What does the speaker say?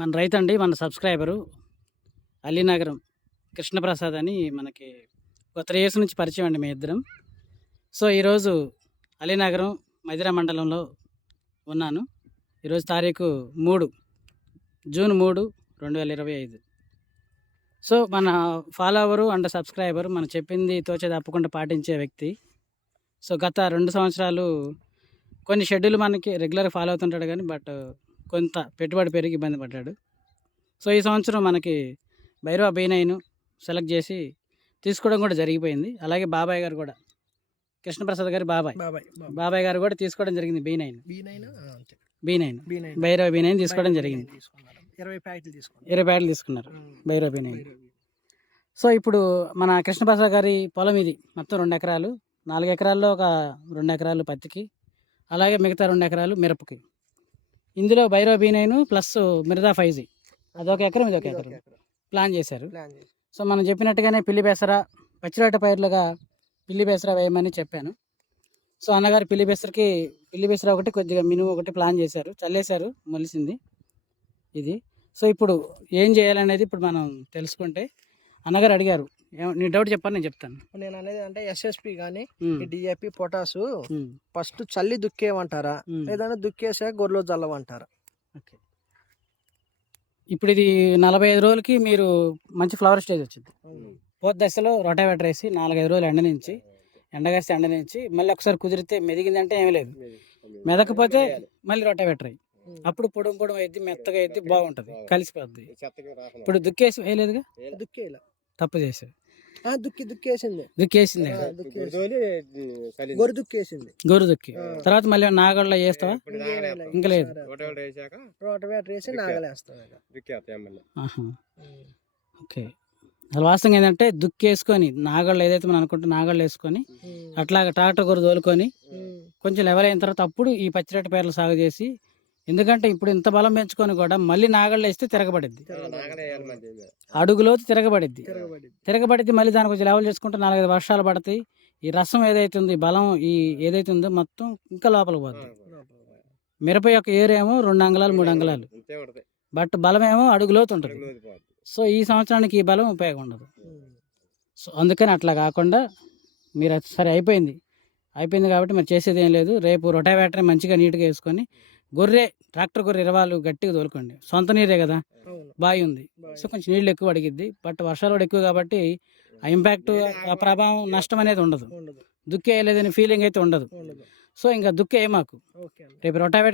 మన రైతండి, మన సబ్స్క్రైబరు అలీనగరం కృష్ణప్రసాద్ అని మనకి ఒక 3 ఇయర్స్ నుంచి పరిచయం అండి మీ ఇద్దరం. సో ఈరోజు అలీనగరం మధిర మండలంలో ఉన్నాను. ఈరోజు తారీఖు 3 జూన్ 3, 2025. సో మన ఫాలోవరు అండ్ సబ్స్క్రైబరు మనం చెప్పింది తోచే తప్పకుండా పాటించే వ్యక్తి. సో గత 2 సంవత్సరాలు కొన్ని షెడ్యూల్ మనకి రెగ్యులర్గా ఫాలో అవుతుంటాడు కానీ బట్ కొంత పెట్టుబడి పెరిగి ఇబ్బంది పడ్డాడు. సో ఈ సంవత్సరం మనకి భైరవ B9 సెలెక్ట్ చేసి తీసుకోవడం కూడా జరిగిపోయింది. అలాగే బాబాయ్ గారు కూడా, కృష్ణప్రసాద్ గారి బాబాయ్ గారు కూడా తీసుకోవడం జరిగింది. B9 భైరవ B9 తీసుకోవడం జరిగింది. 20 ప్యాకెట్లు తీసుకున్నారు భైరవ B9. సో ఇప్పుడు మన కృష్ణప్రసాద్ గారి పొలం ఇది మొత్తం 2 ఎకరాలు. 4 ఎకరాల్లో ఒక 2 ఎకరాలు పత్తికి, అలాగే మిగతా 2 ఎకరాలు మిరపకి. ఇందులో భైరవ B9 ప్లస్ మిర్దా 5G అదొక ఎకరం, ఇదొక ఎకరం ప్లాన్ చేశారు. సో మనం చెప్పినట్టుగానే పిల్లి బెసర, పచ్చిరొట్ట పైర్లుగా పిల్లి బెసర వేయమని చెప్పాను. సో అన్నగారు పిల్లి బెసర ఒకటి, కొద్దిగా మినుము ఒకటి ప్లాన్ చేశారు, చల్లేశారు, మొలిసింది ఇది. సో ఇప్పుడు ఏం చేయాలనేది ఇప్పుడు మనం తెలుసుకుంటే, అన్నగారు అడిగారు, నీ డౌట్ చెప్పాను, నేను చెప్తాను. నేను అనేది అంటే SSP కానీ DAP పొటాసు ఫస్ట్ చల్లి దుక్కేమంటారా, లేదంటే దుక్కేసాక గొర్రెలో జల్లమంటారా? ఓకే, ఇప్పుడు ఇది 45 రోజులకి మీరు మంచి ఫ్లవర్ స్టేజ్ వచ్చింది. పోత్ దశలో రొటావేటర్ వేసి 4-5 రోజులు ఎండగాస్తే ఎండ నుంచి మళ్ళీ ఒకసారి కుదిరితే మెదిగిందంటే ఏమీ లేదు, మెదకపోతే మళ్ళీ రొటావేటర్ అయ్యి అప్పుడు పొడం అయింది, మెత్తగా అయింది, బాగుంటుంది, కలిసిపోద్ది. ఇప్పుడు దుక్కేసి వేయలేదుగా, తప్పు చేసావు. దుక్కేసింది గొర్రె దుక్కి తర్వాత మళ్ళీ నాగళ్ళ వేస్తావా? ఇంకా లేదు. ఓకే, అసలు వాస్తవం ఏంటంటే దుక్కేసుకొని నాగళ్ళు ఏదైతే మనం అనుకుంటే నాగళ్ళు వేసుకొని అట్లాగా ట్రాక్టర్ గొర్రె తోలుకొని కొంచెం లెవెల్ అయిన తర్వాత అప్పుడు ఈ పచ్చిరొట్ట పైర్లు సాగు చేసి, ఎందుకంటే ఇప్పుడు ఇంత బలం పెంచుకొని కూడా మళ్ళీ నాగళ్ళు వేస్తే తిరగబడిద్ది, అడుగులోతు తిరగబడిద్ది. మళ్ళీ దానికి కొంచెం లెవెల్ చేసుకుంటే 4-5 వర్షాలు పడతాయి. ఈ రసం ఏదైతే ఉంది, బలం ఈ ఏదైతే ఉందో మొత్తం ఇంకా లోపలికి పోద్ది. మిరప యొక్క ఏరేమో 2 అంగుళాలు 3 అంగుళాలు, బట్ బలమేమో అడుగులోతు ఉంటుంది. సో ఈ సంవత్సరానికి ఈ బలం ఉపయోగం ఉండదు. సో అందుకని అట్లా కాకుండా మీరు సరే అయిపోయింది కాబట్టి మరి చేసేది ఏం లేదు. రేపు రొటావేటర్ మంచిగా నీట్గా వేసుకొని ట్రాక్టర్ గొర్రె 20 గట్టిగా తోలుకోండి. సొంత నీరే కదా, బావి ఉంది, సో కొంచెం నీళ్ళు ఎక్కువ అడిగిద్ది. బట్ వర్షాలు కూడా ఎక్కువ కాబట్టి ఆ ఇంపాక్ట్, ఆ ప్రభావం, నష్టం అనేది ఉండదు. దుక్కే లేదని ఫీలింగ్ అయితే ఉండదు. సో ఇంకా దుక్కే మాకు రేపు రొటావేటర్